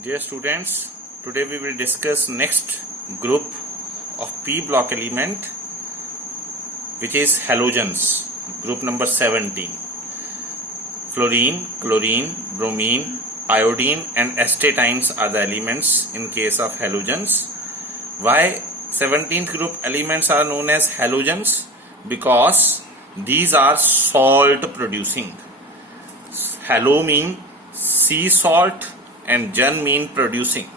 Dear students, today we will discuss next group of p block element, which is halogens, group number 17. Fluorine, chlorine, bromine, iodine and astatines are the elements in case of halogens. Why 17th group elements are known as halogens? Because these are salt producing. Halo mean sea salt and gen mean producing.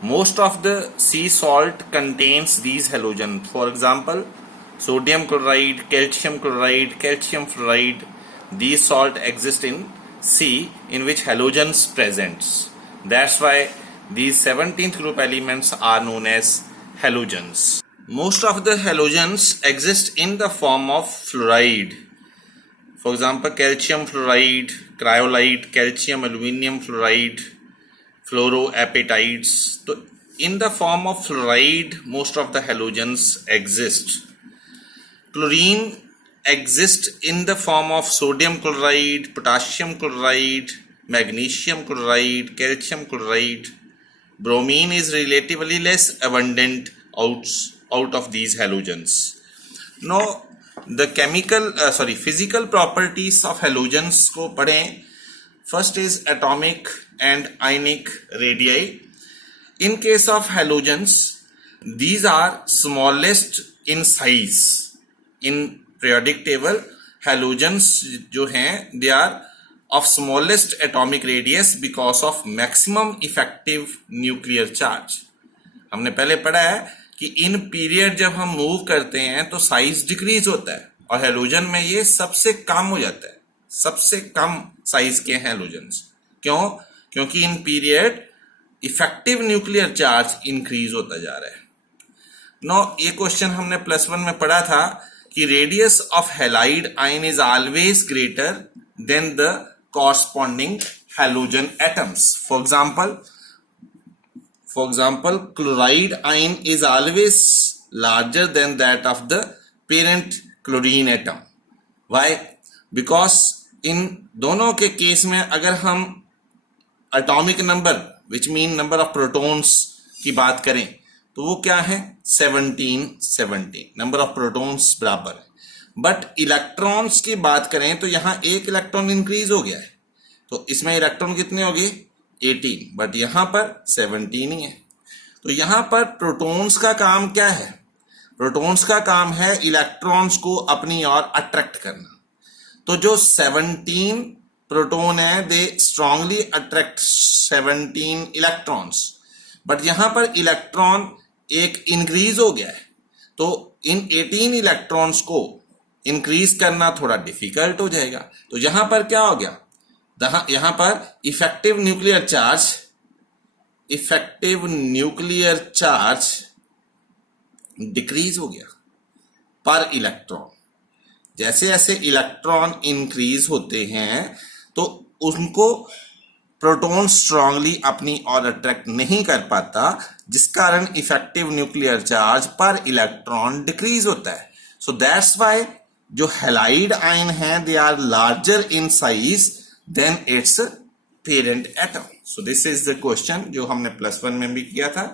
Most of the sea salt contains these halogens. For example, sodium chloride, calcium fluoride. These salt exist in sea in which halogens presents. That's why these 17th group elements are known as halogens. Most of the halogens exist in the form of fluoride. For example, calcium fluoride, cryolite, calcium aluminium fluoride, fluoroapatites. So in the form of fluoride, most of the halogens exist. Chlorine exists in the form of sodium chloride, potassium chloride, magnesium chloride, calcium chloride. Bromine is relatively less abundant out of these halogens. Now, the physical properties of halogens को पढ़ें. First is atomic and ionic radii. In case of halogens, these are smallest in size. In periodic table, halogens जो हैं, they are of smallest atomic radius because of maximum effective nuclear charge. हमने पहले पढ़ा है कि in period जब हम move करते हैं तो साइज डिक्रीज होता है और हेलोजन में ये सबसे कम हो जाता है. सबसे कम साइज के हेलोजेंस. क्यों? क्योंकि in period effective nuclear charge increase होता जा रहा है. नो, ये क्वेश्चन हमने +1 में पढ़ा था कि radius of halide ion is always greater than the corresponding halogen atoms. For example, chloride ion is always larger than that of the parent chlorine atom. Why? Because इन दोनों के केस में अगर हम atomic number which mean number of protons की बात करें तो वो क्या है? 17 नंबर ऑफ प्रोटॉन्स बराबर है. बट इलेक्ट्रॉन्स की बात करें तो यहाँ एक इलेक्ट्रॉन इंक्रीज हो गया है, तो इसमें इलेक्ट्रॉन कितने हो गए? 18. बट यहां पर 17 ही है. तो यहां पर प्रोटॉन्स का काम क्या है? प्रोटॉन्स का काम है इलेक्ट्रॉन्स को अपनी ओर अट्रैक्ट करना. तो जो 17 प्रोटॉन है, दे स्ट्रांगली अट्रैक्ट 17 इलेक्ट्रॉन्स. बट यहां पर इलेक्ट्रॉन एक इंक्रीज हो गया है, तो इन 18 इलेक्ट्रॉन्स को इंक्रीज करना थोड़ा डिफिकल्ट हो जाएगा. तो यहां पर क्या हो गया? यहां पर इफेक्टिव न्यूक्लियर चार्ज डिक्रीज हो गया पर इलेक्ट्रॉन. जैसे जैसे इलेक्ट्रॉन इंक्रीज होते हैं तो उनको प्रोटॉन स्ट्रांगली अपनी ओर अट्रैक्ट नहीं कर पाता, जिस कारण इफेक्टिव न्यूक्लियर चार्ज पर इलेक्ट्रॉन डिक्रीज होता है. सो दैट्स व्हाई जो हैलाइड आयन है, they are larger in size then its parent atom. So this is the question जो हमने +1 में भी किया था.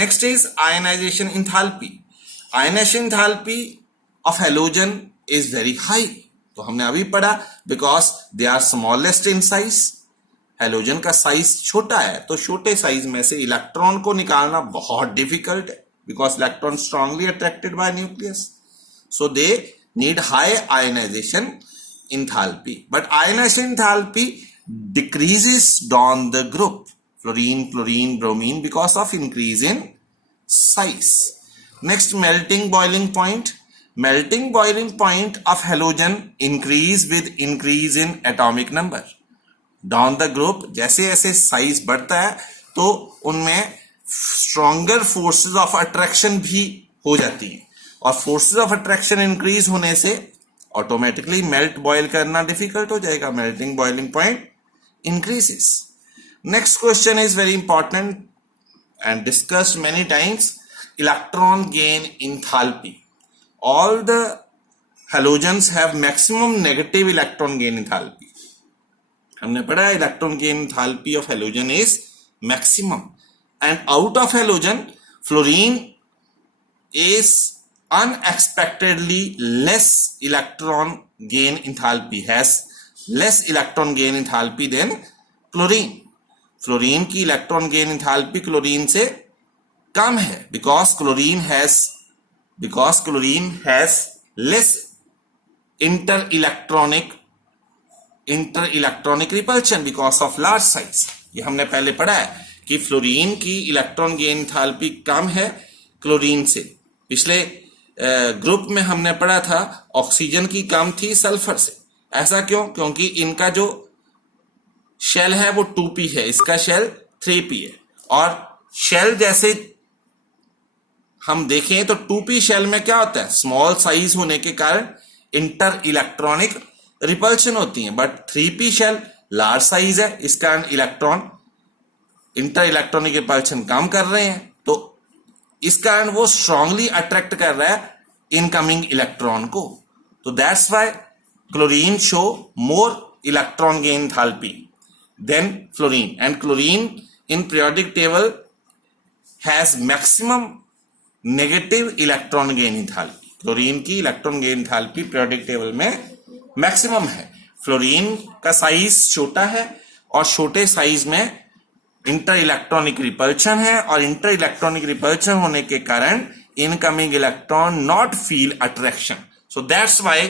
Next is ionization enthalpy. Ionization enthalpy of halogen is very high. तो हमने अभी पढ़ा because they are smallest in size. Halogen का साइज छोटा है, तो छोटे साइज में से इलेक्ट्रॉन को निकालना बहुत डिफिकल्ट है because electron strongly attracted by nucleus. So they need high ionization enthalpy. But ionization enthalpy decreases down the group fluorine, chlorine, bromine because of increase in size. Next, melting boiling point. Melting boiling point of halogen increase with increase in atomic number. Down the group जैसे जैसे size बढ़ता है तो उनमें stronger forces of attraction भी हो जाती हैं, और forces of attraction increase होने से ऑटोमेटिकली मेल्ट बॉयल करना डिफिकल्ट हो जाएगा. Melting boiling point increases. Next question is very important and discussed many times. Electron gain enthalpy. All the halogens have maximum negative electron gain enthalpy. हमने पढ़ा electron gain enthalpy of halogen is maximum, and out of halogen fluorine is unexpectedly less electron gain enthalpy, has less electron gain enthalpy than chlorine. Fluorine की electron gain enthalpy chlorine से कम है because chlorine has less inter-electronic repulsion because of large size. ये हमने पहले पढ़ा है कि fluorine की इलेक्ट्रॉन गेन इंथैल्पी कम है क्लोरीन से. पिछले ग्रुप में हमने पढ़ा था ऑक्सीजन की कम थी सल्फर से. ऐसा क्यों? क्योंकि इनका जो शेल है वो 2p है, इसका शेल 3p है. और शेल जैसे हम देखें तो 2p शेल में क्या होता है, स्मॉल साइज होने के कारण इंटर इलेक्ट्रॉनिक रिपल्शन होती है. But 3p shell large size है, इस कारण इलेक्ट्रॉन इंटर इलेक्ट्रॉनिक रिपल्शन कम कर रहे हैं. तो इस कारण वो स्ट्रांगली अट्रैक्ट कर रहा है इनकमिंग इलेक्ट्रॉन को. तो that's why chlorine show more electron gain enthalpy than fluorine, and chlorine in periodic table has maximum negative electron gain enthalpy. Chlorine की electron gain enthalpy periodic table में maximum है. Fluorine का size छोटा है और छोटे साइज में inter electronic repulsion है, और इंटर इलेक्ट्रॉनिक रिपल्शन होने के कारण incoming electron not feel attraction. So that's why